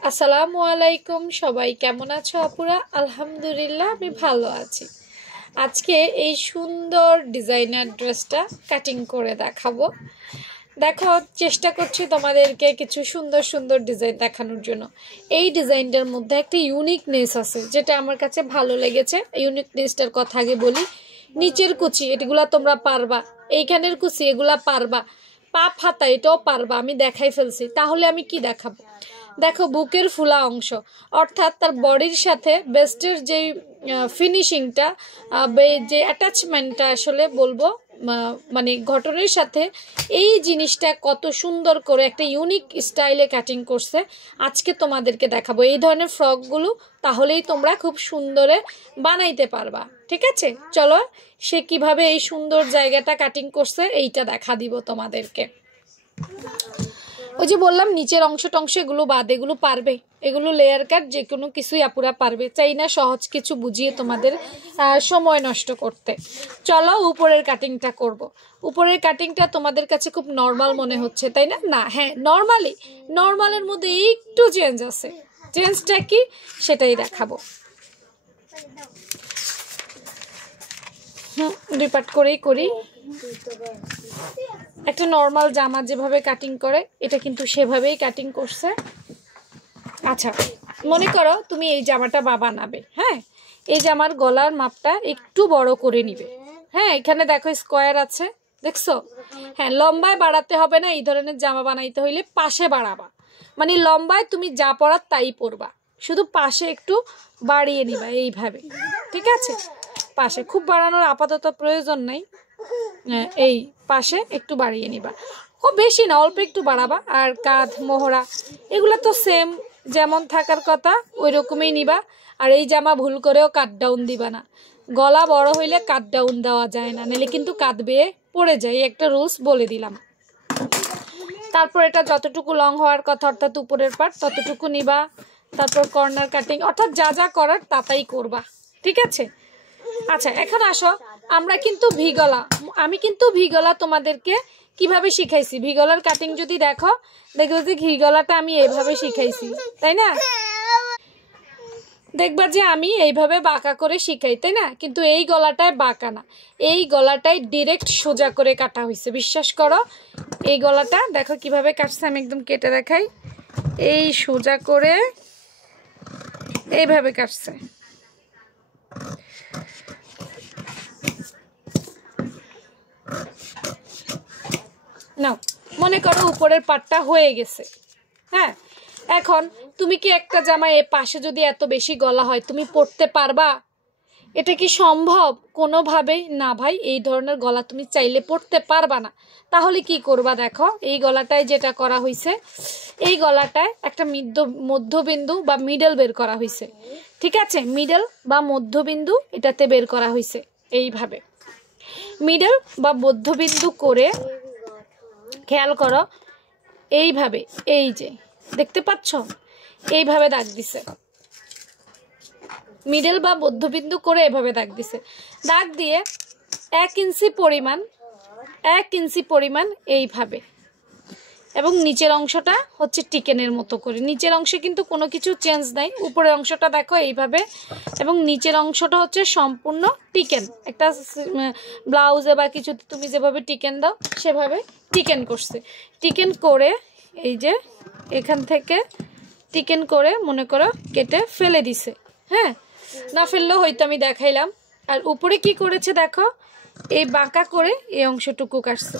আসসালামু আলাইকুম সবাই কেমন আছো আপুরা আলহামদুলিল্লাহ আমি ভালো আছি আজকে এই সুন্দর ডিজাইনার ড্রেসটা কাটিং করে দেখাবো দেখো চেষ্টা করছি তোমাদেরকে কিছু সুন্দর সুন্দর ডিজাইন দেখানোর জন্য এই ডিজাইনটার মধ্যে একটা ইউনিকনেস আছে যেটা আমার কাছে ভালো লেগেছে ইউনিকনেসটার কথা আগে বলি নিচের কুচি এগুলা তোমরা পারবা এইখানের কুচি এগুলা পারবা পাপ হাতা এটাও পারবা আমি দেখাই ফেলছি তাহলে আমি কি দেখাবো দেখো বুকের ফুলা অংশ অর্থাৎ তার বডির সাথে বেস্টের যে ফিনিশিংটা যে অ্যাটাচমেন্টটা আসলে বলবো মানে ঘটনের সাথে এই জিনিসটা কত সুন্দর করে একটা ইউনিক স্টাইলে কাটিং করছে আজকে তোমাদেরকে দেখাবো এই ধরনের ফ্রকগুলো তাহলেই তোমরা খুব সুন্দরে বানাইতে পারবা ঠিক আছে চলো সে কিভাবে এই সুন্দর জায়গাটা কাটিং করছে এইটা দেখা দিব তোমাদেরকে ওই যে বললাম নিচের অংশ এগুলো বাদ এগুলো পারবে এগুলো লেয়ার কাট যে কোনো কিছুই আপুরা পারবে চাই না সহজ কিছু বুঝিয়ে তোমাদের সময় নষ্ট করতে চলো উপরের কাটিংটা করব উপরের কাটিংটা তোমাদের কাছে খুব নর্মাল মনে হচ্ছে তাই না না হ্যাঁ নর্মালের মধ্যে একটু চেঞ্জ আছে চেঞ্জটা কি সেটাই দেখাবো দুই পার্ট করেই করি একটা নরমাল জামা যেভাবে কাটিং করে এটা কিন্তু সেভাবেই কাটিং করছে আচ্ছা মনে করো তুমি এই জামাটা বানাবে হ্যাঁ এই জামার গলার মাপটা একটু বড় করে নিবে হ্যাঁ এখানে দেখো স্কোয়ার আছে দেখছো হ্যাঁ লম্বায় বাড়াতে হবে না এই ধরনের জামা বানাইতে হইলে পাশে বাড়াবা মানে লম্বায় তুমি যা পরার তাই পরবা শুধু পাশে একটু বাড়িয়ে নিবা এইভাবে ঠিক আছে পাশে খুব বাড়ানোর আপাতত প্রয়োজন নাই এই পাশে একটু বাড়িয়ে নিবা খুব বেশি না অল্প একটু বাড়াবা আর কাঁধ মোহরা এগুলো তো সেম যেমন থাকার কথা ওই রকমই নিবা আর এই জামা ভুল করেও কাট ডাউন দিবা না গলা বড় হইলে কাট ডাউন দেওয়া যায় না নাহলে কিন্তু কাঁধ বেয়ে পড়ে যায় একটা রুলস বলে দিলাম তারপর এটা যতটুকু লং হওয়ার কথা অর্থাৎ উপরের পার্ট ততটুকু নিবা তারপর কর্নার কাটিং অর্থাৎ যা যা করার তাই করবা ঠিক আছে আচ্ছা এখন আসো আমরা কিন্তু আমি কিন্তু ভিগলা তোমাদেরকে কিভাবে শিখাইছি ভিগলার কাটিং যদি দেখো দেখবে যে ভিগলাটা আমি এইভাবে শিখাইছি তাই না দেখবা যে আমি এইভাবে বাঁকা করে শিখাই তাই না কিন্তু এই গলাটায় বাঁকা না এই গলাটায় ডিরেক্ট সোজা করে কাটা হয়েছে বিশ্বাস করো এই গলাটা দেখো কিভাবে কাটছে আমি একদম কেটে দেখাই এই সোজা করে এইভাবে কাটছে নাও মনে করো উপরের পাটটা হয়ে গেছে হ্যাঁ এখন তুমি কি একটা জামা এ পাশে যদি এত বেশি গলা হয় তুমি পরতে পারবা এটা কি সম্ভব কোনোভাবেই না ভাই এই ধরনের গলা তুমি চাইলে পরতে পারবা না তাহলে কি করবা দেখো এই গলাটায় যেটা করা হয়েছে এই গলাটায় একটা মধ্যবিন্দু বা মিডল বের করা হয়েছে ঠিক আছে মিডল বা মধ্যবিন্দু এটাতে বের করা হয়েছে এইভাবে মিডল বা মধ্যবিন্দু করে খেয়াল করো এইভাবে এই যে দেখতে পাচ্ছ এইভাবে দাগ দিছে মিডল বা মধ্যবিন্দু করে এভাবে দাগ দিছে দাগ দিয়ে 1 ইঞ্চি পরিমাণ এইভাবে এবং নিচের অংশটা হচ্ছে টিকেনের মতো করে নিচের অংশে কিন্তু কোনো কিছু চেঞ্জ নাই উপরের অংশটা দেখো এইভাবে এবং নিচের অংশটা হচ্ছে সম্পূর্ণ টিকেন একটা ব্লাউজে বা কিছু তুমি যেভাবে টিকেন দাও সেভাবে টিকেন করছে টিকেন করে এই যে এখান থেকে টিকেন করে মনে করো কেটে ফেলে দিছে হ্যাঁ না ফেললেও হয়তো আমি দেখাইলাম আর উপরে কি করেছে দেখো এই বাঁকা করে এই অংশটুকু কাটছে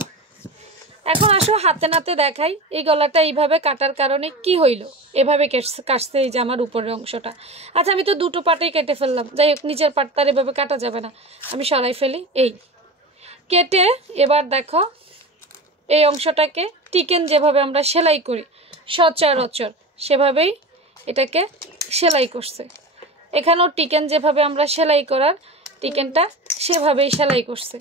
এখন আসো হাতে নাতে দেখাই এই গলাটা এইভাবে কাটার কারণে কি হইল এভাবে কাটছে এই যে আমার উপরের অংশটা আচ্ছা আমি তো দুটো পাটেই কেটে ফেললাম যাই হোক নিচের পাটটার এভাবে কাটা যাবে না আমি সরাই ফেলি এই কেটে এবার দেখো এই অংশটাকে টিকেন যেভাবে আমরা সেলাই করি সচরাচর সেভাবেই এটাকে সেলাই করছে এখানেও টিকেন যেভাবে আমরা সেলাই করার টিকেনটা সেভাবেই সেলাই করছে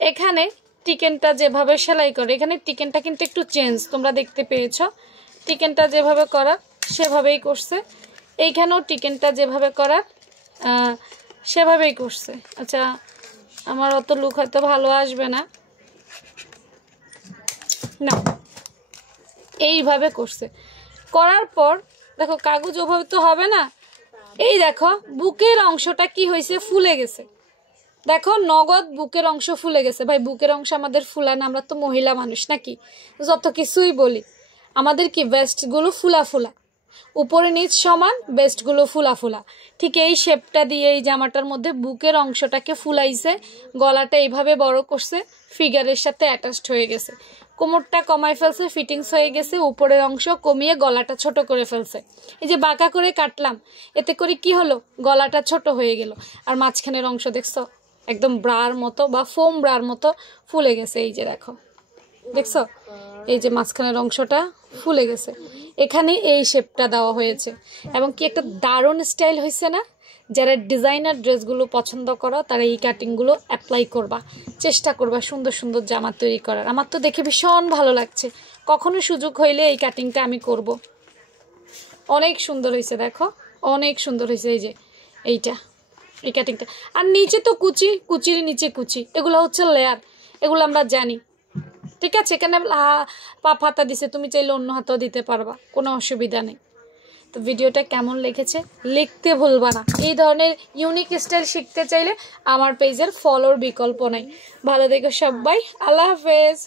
এখানে টিকেনটা যেভাবে সেলাই করে এখানে টিকেনটা কিন্তু একটু চেঞ্জ তোমরা দেখতে পেয়েছো টিকেনটা যেভাবে করার সেভাবেই করছে এইখানেও টিকেনটা যেভাবে করার সেভাবেই করছে আচ্ছা আমার অত লুক হয়তো ভালো আসবে না না এইভাবে করছে করার পর দেখো কাগজ ওভাবে তো হবে না। এই দেখো বুকের অংশটা কি হয়েছে, ফুলে গেছে। দেখো নগদ বুকের অংশ ফুলে গেছে। ভাই বুকের অংশ আমাদের ফুলায় না, আমরা তো মহিলা মানুষ নাকি, যত কিছুই বলি আমাদের কি ভেস্টগুলো ফুলা ফুলা, উপরে নিচ সমান, বেস্টগুলো ফুলা ফুলা। ঠিক এই শেপটা দিয়ে এই জামাটার মধ্যে বুকের অংশটাকে ফুলাইছে, গলাটা এইভাবে বড় করছে, ফিগারের সাথে অ্যাটাচড হয়ে গেছে, কোমরটা কমায় ফেলছে, ফিটিংস হয়ে গেছে, উপরের অংশ কমিয়ে গলাটা ছোট করে ফেলছে। এই যে বাঁকা করে কাটলাম, এতে করে কি হলো, গলাটা ছোট হয়ে গেল। আর মাঝখানের অংশ দেখছো একদম ব্রার মতো বা ফোম ব্রার মতো ফুলে গেছে। এই যে দেখো, দেখছো এই যে মাঝখানের অংশটা ফুলে গেছে, এখানে এই শেপটা দেওয়া হয়েছে। এবং কি একটা দারুণ স্টাইল হয়েছে না? যারা ডিজাইনার ড্রেসগুলো পছন্দ করো তারা এই কাটিংগুলো অ্যাপ্লাই করবা, চেষ্টা করবা সুন্দর সুন্দর জামা তৈরি করার। আমার তো দেখে ভীষণ ভালো লাগছে, কখনো সুযোগ হইলে এই কাটিংটা আমি করব। অনেক সুন্দর হয়েছে, দেখো অনেক সুন্দর হয়েছে। এই যে এইটা, এই কাটিংটা, আর নিচে তো কুচি, কুচির নিচে কুচি, এগুলো হচ্ছে লেয়ার, এগুলো আমরা জানি। ঠিক আছে, এখানে পাপ হাতা দিছে, তুমি চাইলে অন্য হাতাও দিতে পারবা, কোনো অসুবিধা নেই। তো ভিডিওটা কেমন লেগেছে লিখতে ভুলবা না। এই ধরনের ইউনিক স্টাইল শিখতে চাইলে আমার পেজের ফলোর বিকল্প নাই। ভালো থেকো সবাই, আল্লাহ হাফেজ।